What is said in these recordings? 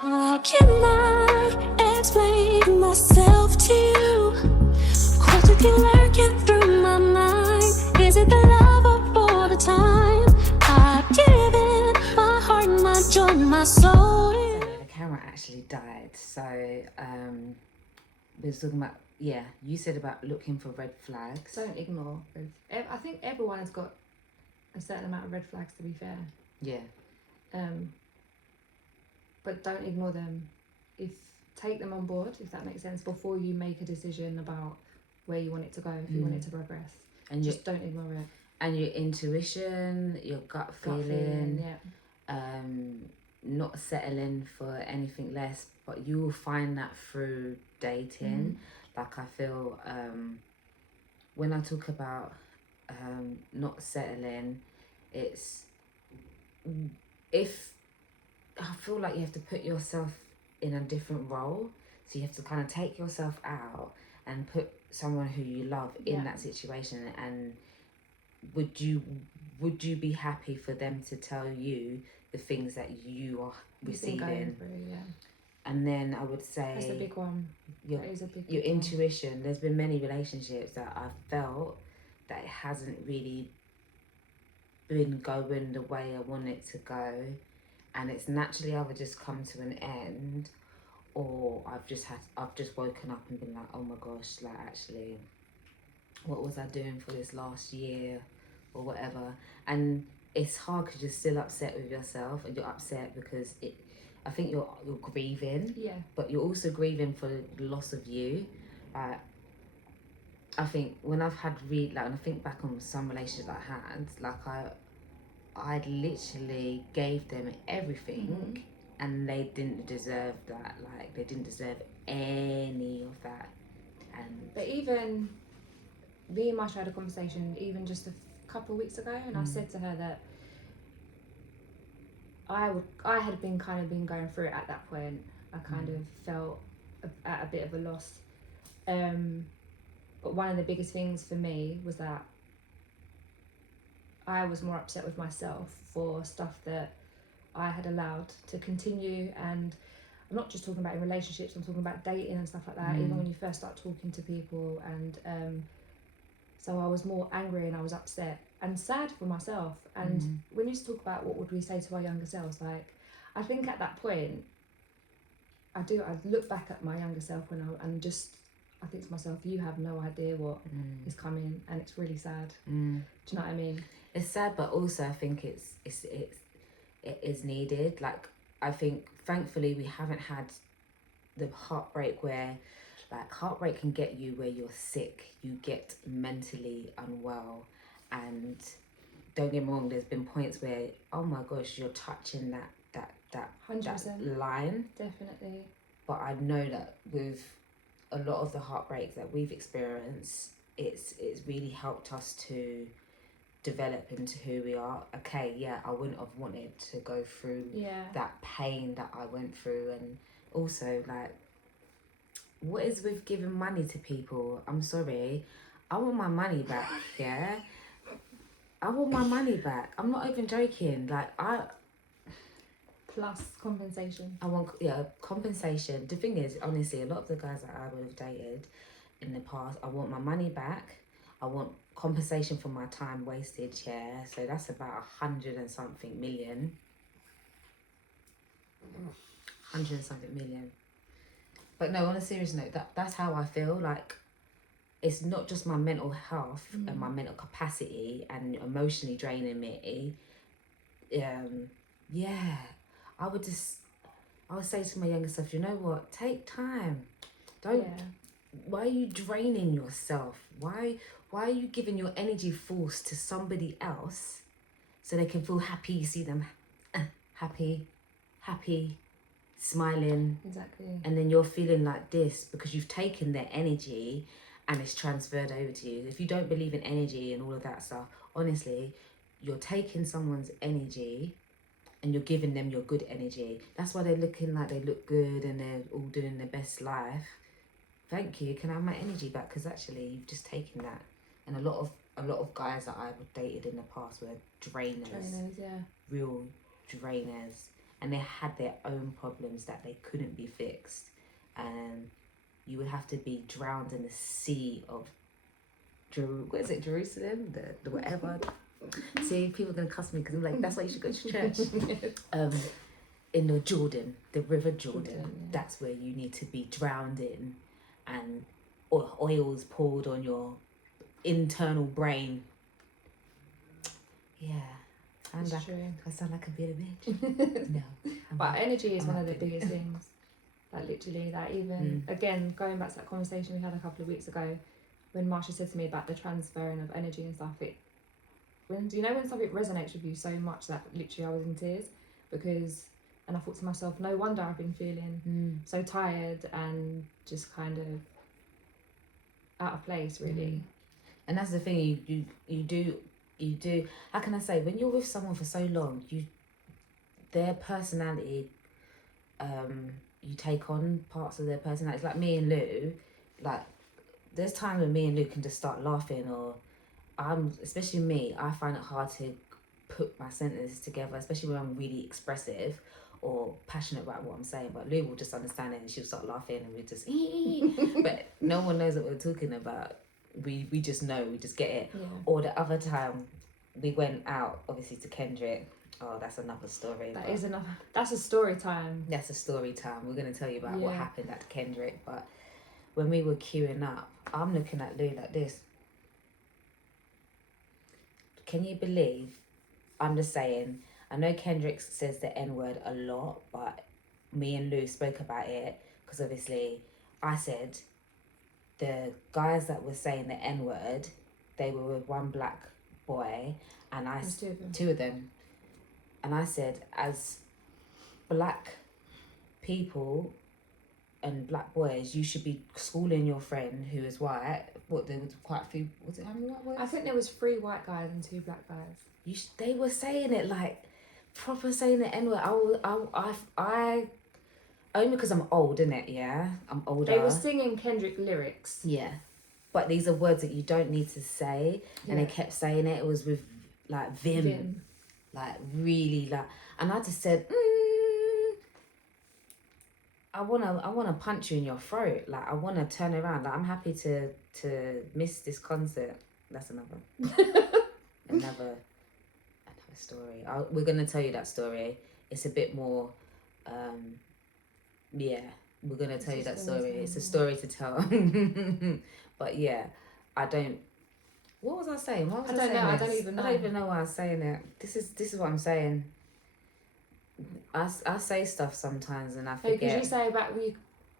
How can I explain myself to you? Questions keep lurking through my mind. Is it the love or for the time? I've given my heart, my joy, my soul. So the camera actually died. So we was talking about, yeah, you said about looking for red flags. Don't ignore. I think everyone has got a certain amount of red flags, to be fair. Yeah. But don't ignore them. Take them on board, if that makes sense, before you make a decision about where you want it to go, if you want it to progress. And just don't ignore it. And your intuition, your gut feeling, yeah. Not settling for anything less, but you will find that through dating. Like I feel when I talk about not settling, it's if I feel like you have to put yourself in a different role, so you have to kind of take yourself out and put someone who you love in that situation. And would you be happy for them to tell you the things that you are receiving? And then I would say that's a big one. That is a big your intuition. There's been many relationships that I've felt that it hasn't really been going the way I want it to go, and it's naturally either just come to an end, or I've just woken up and been like, oh my gosh, like actually, what was I doing for this last year or whatever? And it's hard because you're still upset with yourself, and you're upset because I think you're grieving, but you're also grieving for the loss of you. I think when I've had when I think back on some relationships I had, like I literally gave them everything, and they didn't deserve that. Like they didn't deserve any of that. But even me and Marsha had a conversation even just a couple of weeks ago, and I said to her that I had been going through it at that point. I kind of felt at a bit of a loss. But one of the biggest things for me was that I was more upset with myself for stuff that I had allowed to continue. And I'm not just talking about in relationships, I'm talking about dating and stuff like that, even when you first start talking to people. And so I was more angry and I was upset and sad for myself. And when you talk about what would we say to our younger selves, like I think at that point I look back at my younger self I think to myself, you have no idea what is coming, and it's really sad. Do you know what I mean? It's sad, but also I think it is needed. Like I think thankfully we haven't had the heartbreak where, like, heartbreak can get you where you're sick, you get mentally unwell. And don't get me wrong, there's been points where, oh my gosh, you're touching that 100%. line. Definitely. But I know that with a lot of the heartbreaks that we've experienced, it's really helped us to develop into who we are. Okay, yeah, I wouldn't have wanted to go through that pain that I went through. And also, like, what is with giving money to people? I'm sorry, I want my money back. Yeah, I want my money back. I'm not even joking. Like plus compensation. I want compensation. The thing is, honestly, a lot of the guys that I would have dated in the past, I want my money back. I want compensation for my time wasted. Yeah, so that's about 100 and something million. 100 and something million. But no, on a serious note, that's how I feel. Like, it's not just my mental health and my mental capacity and emotionally draining me. I would say to my younger self, you know what? Take time. Don't. Yeah. Why are you draining yourself? Why are you giving your energy force to somebody else so they can feel happy? You see them happy, smiling. Exactly. And then you're feeling like this because you've taken their energy and it's transferred over to you. If you don't believe in energy and all of that stuff, honestly, you're taking someone's energy and you're giving them your good energy. That's why they're looking like they look good and they're all doing their best life. Thank you. Can I have my energy back? Because actually, you've just taken that. And a lot of guys that I've dated in the past were drainers. Drainers, yeah. Real drainers. and they had their own problems that they couldn't be fixed, and you would have to be drowned in the sea of what is it, Jerusalem, the whatever. See, people are gonna cuss me because I'm like, that's why you should go to church. In the Jordan, the River Jordan, that's where you need to be drowned in, and oils poured on your internal brain. Yeah. It's true. I sound like a bit of bitch. No. But energy is one of the biggest things. Like literally, that even again going back to that conversation we had a couple of weeks ago, when Marsha said to me about the transferring of energy and stuff. When something resonates with you so much that literally I was in tears, and I thought to myself, no wonder I've been feeling so tired and just kind of out of place, really. And that's the thing, you do. How can I say? When you're with someone for so long, their personality, you take on parts of their personality. Like me and Lou, like there's times when me and Lou can just start laughing, or especially me, I find it hard to put my sentences together, especially when I'm really expressive or passionate about what I'm saying. But Lou will just understand it and she'll start laughing and we just but no one knows what we're talking about. We just know, we just get it. Yeah. Or the other time we went out, obviously, to Kendrick. Oh, that's another story. That's a story time. That's a story time. We're going to tell you about what happened at Kendrick. But when we were queuing up, I'm looking at Lou like this. Can you believe? I'm just saying, I know Kendrick says the N-word a lot, but me and Lou spoke about it because obviously I said the guys that were saying the N-word, they were with one black boy, and two of them. And I said, as black people and black boys, you should be schooling your friend who is white. What, there was quite a few, was it how many white boys? I think there was 3 white guys and 2 black guys. They were saying it like proper saying the N-word. I only because I'm old, innit? Yeah, I'm older. They were singing Kendrick lyrics. Yeah, but these are words that you don't need to say, and they kept saying it. It was with like vim. Like really like, and I just said, I wanna punch you in your throat. Like I wanna turn around. Like I'm happy to miss this concert. That's another story. We're gonna tell you that story. It's a bit more, we're gonna tell you that story. It's a story to tell. But yeah, I don't. What was I saying? Why was I saying know. this? I don't even know. I don't even know why I was saying it. This is what I'm saying. I say stuff sometimes and I forget. Could you say about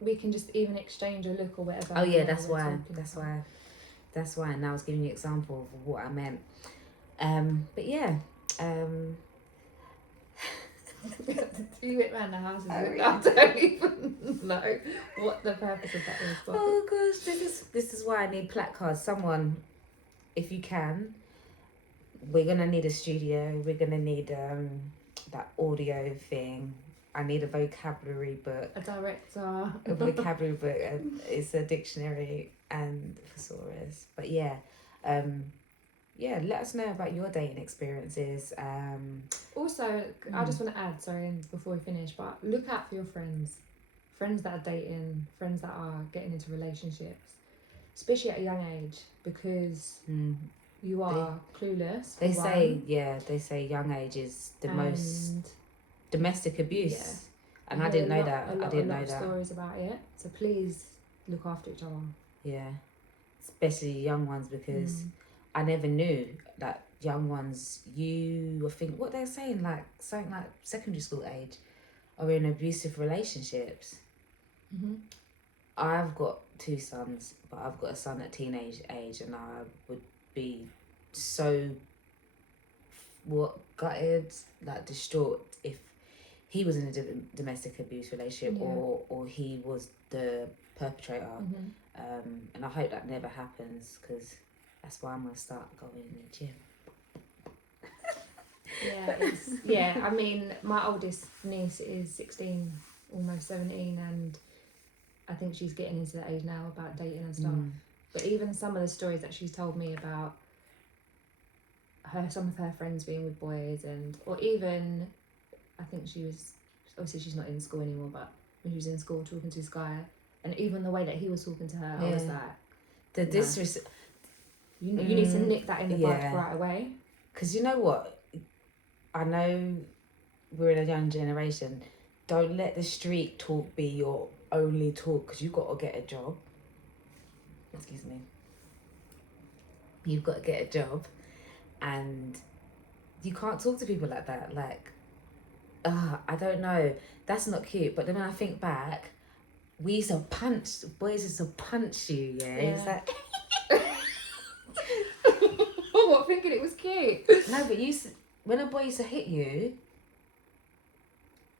we can just even exchange a look or whatever? Oh yeah, that's why. And I was giving you an example of what I meant. But yeah. You went around the houses. I don't even know what the purpose of that is. But... Oh gosh, this is why I need placards. Someone, if you can, we're gonna need a studio. We're gonna need that audio thing. I need a vocabulary book. A director. A vocabulary book. It's a dictionary and thesaurus. But yeah, let us know about your dating experiences. Also, I just want to add, sorry, before we finish, but look out for your friends that are dating, friends that are getting into relationships, especially at a young age, because you are clueless. They say young age is the most domestic abuse. Yeah. And I didn't know that. I didn't know that. Stories about it. So please look after each other. Yeah, especially young ones, because I never knew that young ones, you think what they're saying, like something like secondary school age, are in abusive relationships. I've got 2 sons, but I've got a son at teenage age, and I would be so gutted, like distraught, if he was in a domestic abuse relationship or he was the perpetrator. And I hope that never happens, because that's why I'm gonna start going in the gym. I mean, my oldest niece is 16, almost 17, and I think she's getting into the age now about dating and stuff. But even some of the stories that she's told me about some of her friends being with boys, or even I think she was obviously she's not in school anymore, but when she was in school talking to this guy, and even the way that he was talking to her, I was like, the disrespect. You need to nip that in the bud Yeah. right away. Because you know what? I know we're in a young generation. Don't let the street talk be your only talk, because you've got to get a job. Excuse me. You've got to get a job, and you can't talk to people like that. Like, I don't know. That's not cute. But then when I think back, we used to punch, boys used to punch you, yeah? It's like, what, thinking it was cute? no, but when a boy used to hit you,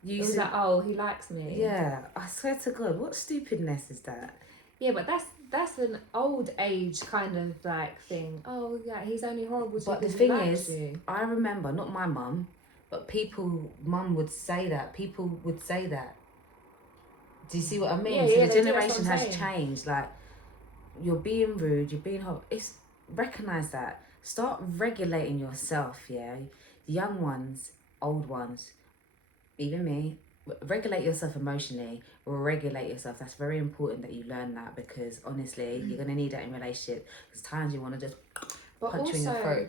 It was like, oh, he likes me. Yeah, I swear to God, what stupidness is that? Yeah, but that's an old age kind of like thing. Oh, yeah, he's only horrible to you. But the because thing he likes is, you. I remember, not my mum, but mum would say that. People would say that. Do you see what I mean? Yeah, so yeah, the they do, that's generation what I'm has saying. changed. Like, you're being rude, you're being horrible. Recognise that. Start regulating yourself, yeah? Young ones, old ones, even me. Regulate yourself emotionally, regulate yourself. That's very important that you learn that, because honestly, you're going to need that in relationship. There's times you want to just punch you in the throat.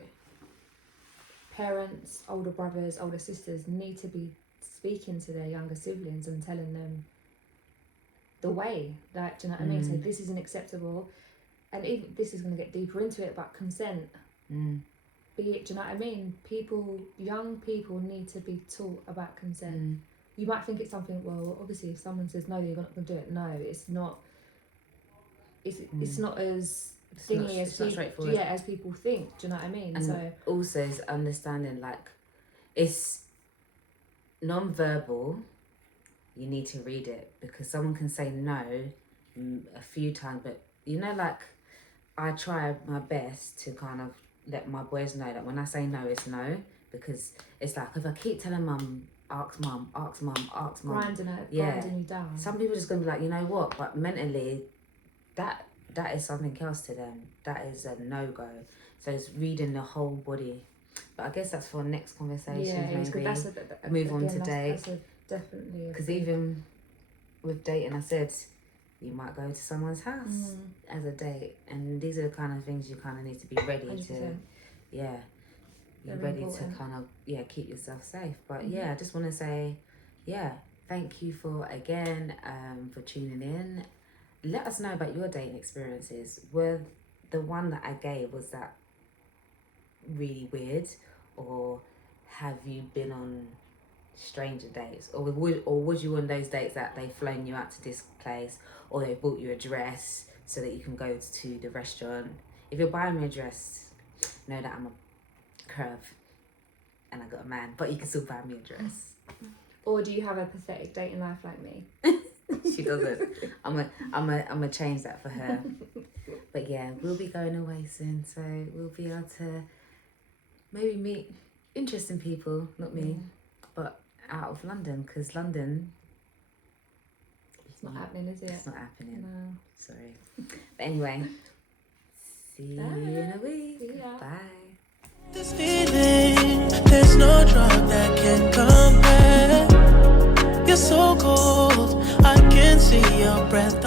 Parents, older brothers, older sisters need to be speaking to their younger siblings and telling them the way. Like, do you know what I mean? So this isn't acceptable. And even this is going to get deeper into it, but consent. Do you know what I mean? Young people need to be taught about consent. You might think it's something, well, obviously if someone says no, you're not going to do it. No, it's not. It's not as thingy as people, as people think. Do you know what I mean? And so also is understanding, like, it's non-verbal. You need to read it, because someone can say no a few times, but you know, like, I try my best to kind of let my boys know that when I say no, it's no, because it's like, if I keep telling mum, ask mum, grinding you down. Some people are just gonna be like, you know what, but mentally that is something else to them. That is a no-go. So it's reading the whole body. But I guess that's for next conversation. Maybe move on to date. That's definitely, because even with dating, I said you might go to someone's house as a date, and these are the kind of things you kind of need to be ready 100%. to, you're ready to kind of keep yourself safe. But I just want to say, thank you for tuning in. Let us know about your dating experiences. Were the one that I gave, was that really weird, or have you been on stranger dates, or was you on those dates that they've flown you out to this place, or they bought you a dress so that you can go to the restaurant? If you're buying me a dress, know that I'm a curve and I got a man, but you can still buy me a dress. Or do you have a pathetic dating life like me? She doesn't. I'm gonna change that for her. But we'll be going away soon, so we'll be able to maybe meet interesting people, not me, but out of London, because London, it's not happening, is it? It's not happening. No. Sorry. But anyway, see you in a week. See ya. Bye. This feeling, there's no drug that can compare. You're so cold, I can see your breath.